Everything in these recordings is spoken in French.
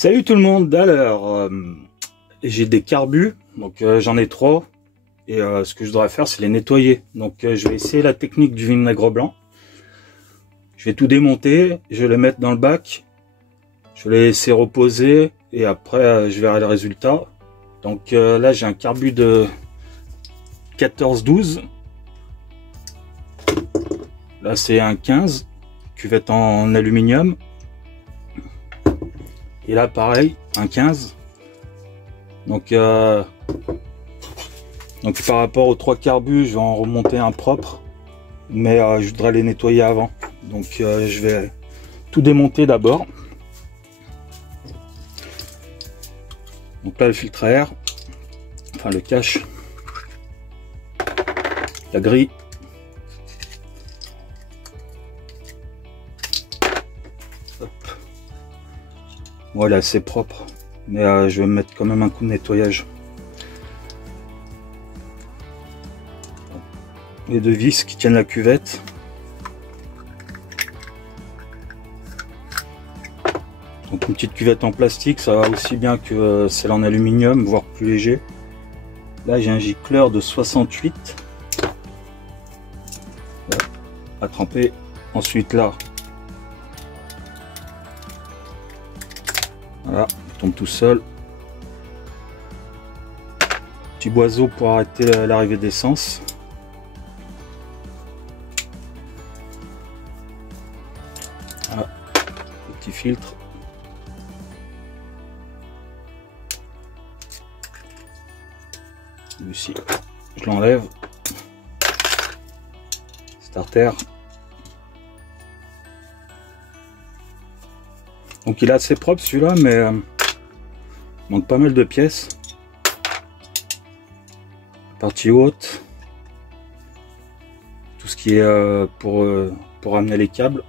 Salut tout le monde. Alors j'ai des carbus, donc j'en ai 3 et ce que je devrais faire c'est les nettoyer. Donc je vais essayer la technique du vinaigre blanc. Je vais tout démonter, je vais les mettre dans le bac, je vais les laisser reposer et après je verrai le résultat. Donc là j'ai un carbu de 14-12, là c'est un 15, cuvette en aluminium. Et là pareil, un 15. Donc par rapport aux 3 carbus, je vais en remonter un propre. Mais je voudrais les nettoyer avant. Donc je vais tout démonter d'abord. Donc là le filtre à air, enfin le cache, la grille. Voilà, c'est propre, mais je vais mettre quand même un coup de nettoyage. Les 2 vis qui tiennent la cuvette. Donc une petite cuvette en plastique, ça va aussi bien que celle en aluminium, voire plus léger. Là j'ai un gicleur de 68 à tremper. Ensuite là, voilà, il tombe tout seul. Petit boiseau pour arrêter l'arrivée d'essence. Voilà, petit filtre. Celui-ci, je l'enlève. Starter. Donc il est assez propre celui-là, mais il manque pas mal de pièces. Partie haute, tout ce qui est pour amener les câbles.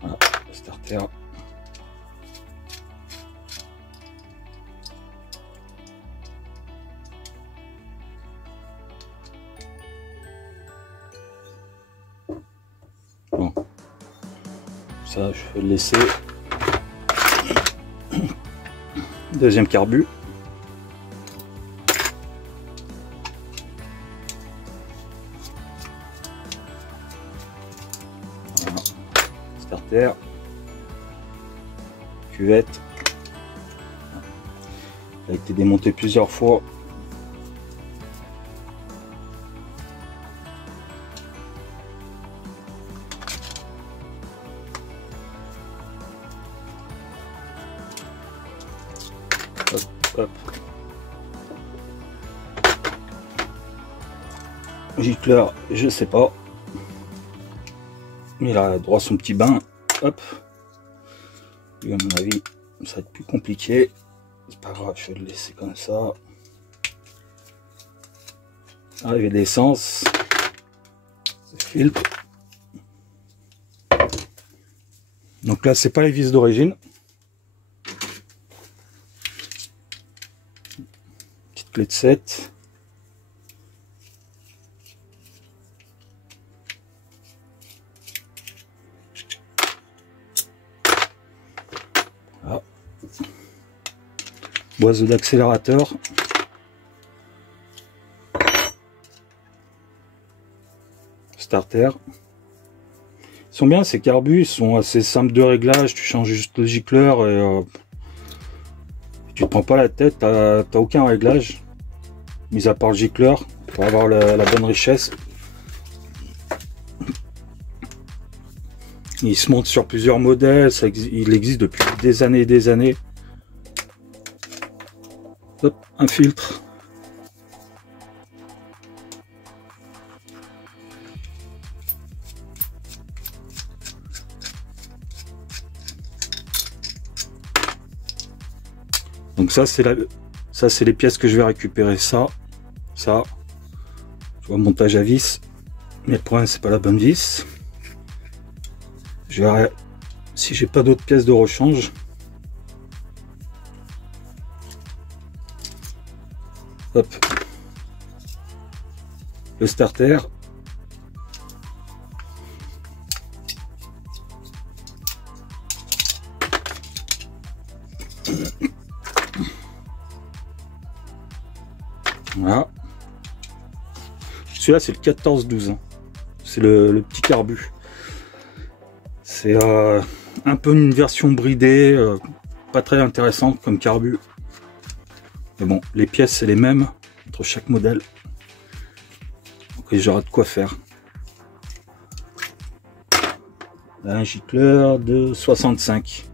Voilà, le starter. Bon. Ça, je vais le laisser. Deuxième carbu. Voilà. Starter. Cuvette. Il a été démonté plusieurs fois. Hop. Gicleur, je sais pas. Il a droit à son petit bain. Hop. Lui, à mon avis, ça va être plus compliqué. C'est pas grave, je vais le laisser comme ça. Arrivée d'essence. Filtre. Donc là, c'est pas les vis d'origine. Clé de 7. Ah. Boiseau d'accélérateur. Starter. Ils sont bien ces carbus, ils sont assez simples de réglage. Tu changes juste le gicleur et tu te prends pas la tête, t'as aucun réglage, mis à part le gicleur, pour avoir la bonne richesse. Il se monte sur plusieurs modèles, il existe depuis des années et des années. Hop, un filtre. Donc ça c'est les pièces que je vais récupérer, ça, tu vois, montage à vis, mais le problème c'est pas la bonne vis. Je verrai si j'ai pas d'autres pièces de rechange. Hop, le starter. Voilà. Celui-là, c'est le 1412. Hein. C'est le petit carbu. C'est un peu une version bridée, pas très intéressante comme carbu. Mais bon, les pièces, c'est les mêmes entre chaque modèle. Donc j'aurai de quoi faire. Là, un gicleur de 65.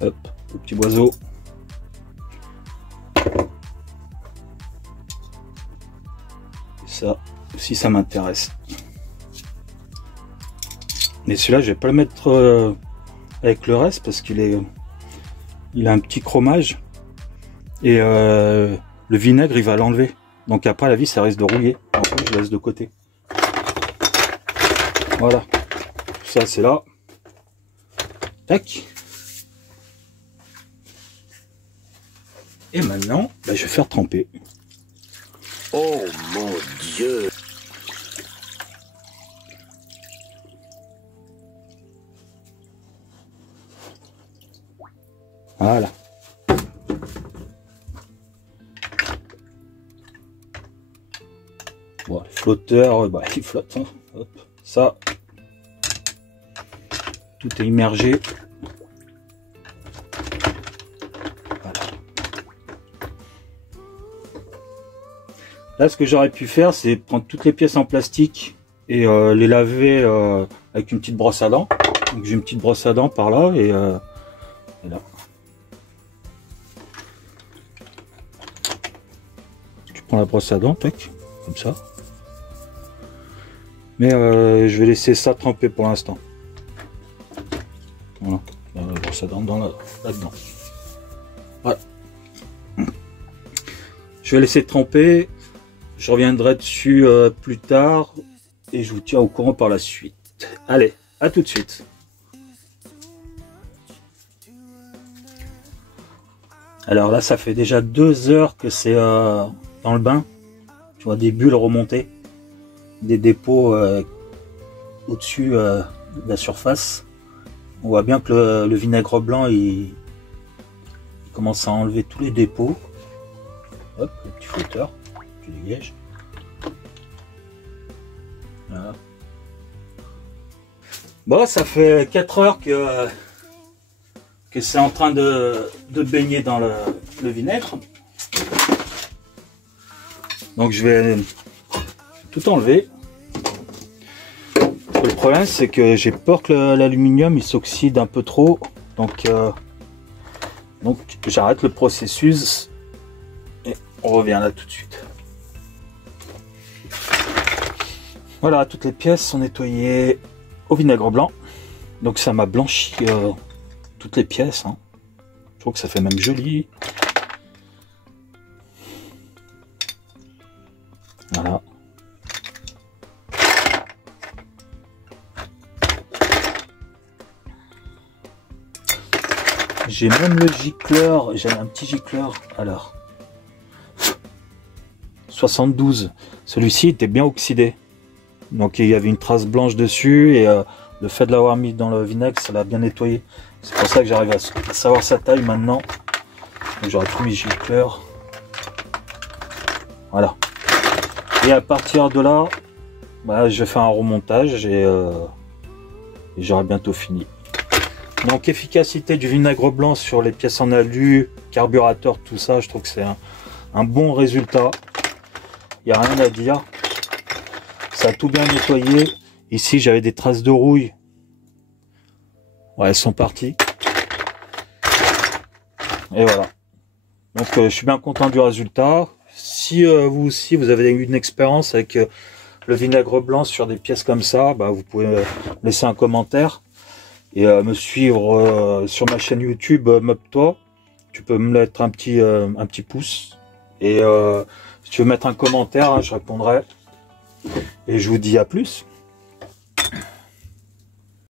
Hop, le petit oiseau. Et ça aussi, ça m'intéresse. Mais celui-là, je vais pas le mettre avec le reste parce qu'il a un petit chromage. Et le vinaigre, il va l'enlever. Donc après, la vis, ça risque de rouiller. Donc je laisse de côté. Voilà. Ça, c'est là. Tac. Et maintenant, bah, je vais faire tremper. Oh mon Dieu! Voilà. Bon, les flotteurs, bah, ils flottent. Hein. Hop. Ça, tout est immergé. Là, ce que j'aurais pu faire, c'est prendre toutes les pièces en plastique et les laver avec une petite brosse à dents. Donc j'ai une petite brosse à dents par là et là. Tu prends la brosse à dents, tac, comme ça. Mais je vais laisser ça tremper pour l'instant. Voilà, la brosse à dents là-dedans. Voilà. Je vais laisser tremper. Je reviendrai dessus plus tard et je vous tiens au courant par la suite. Allez, à tout de suite. Alors là, ça fait déjà 2 heures que c'est dans le bain. Tu vois des bulles remontées, des dépôts au-dessus de la surface. On voit bien que le vinaigre blanc il commence à enlever tous les dépôts. Hop, le petit flotteur. Dégage. Voilà. Bon, ça fait 4 heures que c'est en train de baigner dans le vinaigre. Donc je vais tout enlever. Le problème, c'est que j'ai peur que l'aluminium il s'oxyde un peu trop. Donc j'arrête le processus et on revient là tout de suite. Voilà, toutes les pièces sont nettoyées au vinaigre blanc. Donc ça m'a blanchi toutes les pièces. Hein. Je trouve que ça fait même joli. Voilà. J'ai même le gicleur. J'ai un petit gicleur. Alors. 72. Celui-ci était bien oxydé. Donc il y avait une trace blanche dessus et le fait de l'avoir mis dans le vinaigre, ça l'a bien nettoyé. C'est pour ça que j'arrive à savoir sa taille maintenant. J'aurais tout mis gicleur. Voilà. Et à partir de là, bah, je vais faire un remontage et j'aurai bientôt fini. Donc efficacité du vinaigre blanc sur les pièces en alu, carburateur, tout ça, je trouve que c'est un bon résultat. Il n'y a rien à dire. Ça a tout bien nettoyé. Ici, j'avais des traces de rouille. Ouais, elles sont parties. Et voilà. Donc, je suis bien content du résultat. Si vous aussi, vous avez eu une expérience avec le vinaigre blanc sur des pièces comme ça, bah, vous pouvez laisser un commentaire. Et me suivre sur ma chaîne YouTube Meuble-toi. Tu peux me mettre un petit pouce. Et Si tu veux mettre un commentaire, hein, je répondrai. Et je vous dis à plus.